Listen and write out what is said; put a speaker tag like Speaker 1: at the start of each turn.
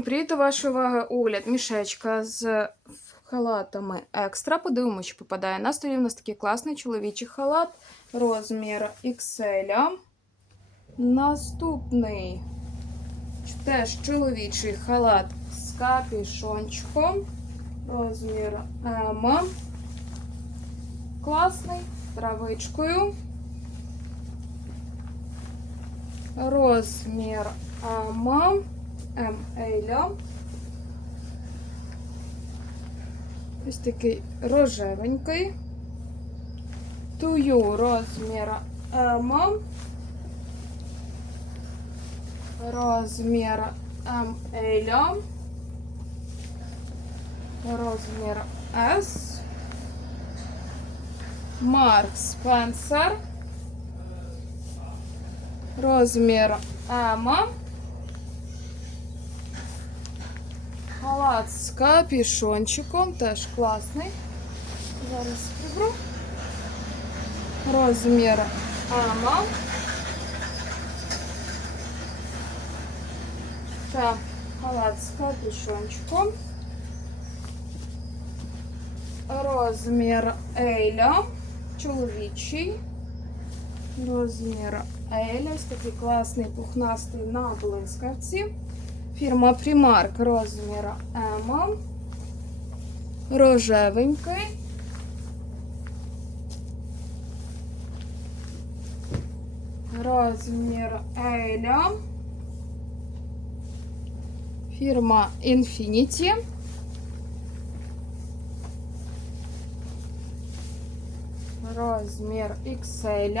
Speaker 1: Всім привіт, до вашої уваги огляд мішечка з халатами екстра. Подивимося, що попадає на столі. У нас такий класний чоловічий халат, розмір XL. Наступний теж чоловічий халат з капюшончиком, розмір М. Класний, з травичкою. Розмір М. М. Ейля. Ось такий рожевенький. Тую розмір М. Розмір М. Ейля. Розмір С. Марк Спенсер. Розмір М. Халат з капюшончиком, теж класний. Зараз приберу. Розмір М. Так, халат з капюшончиком. Розмір Ейля. Чоловічий. Розмір Ейля. Ось такий класний пухнастий на блискавці. Фірма Primark розміру М. Рожевенький. Розмір Еля. Фірма Infinity. Розмір XL.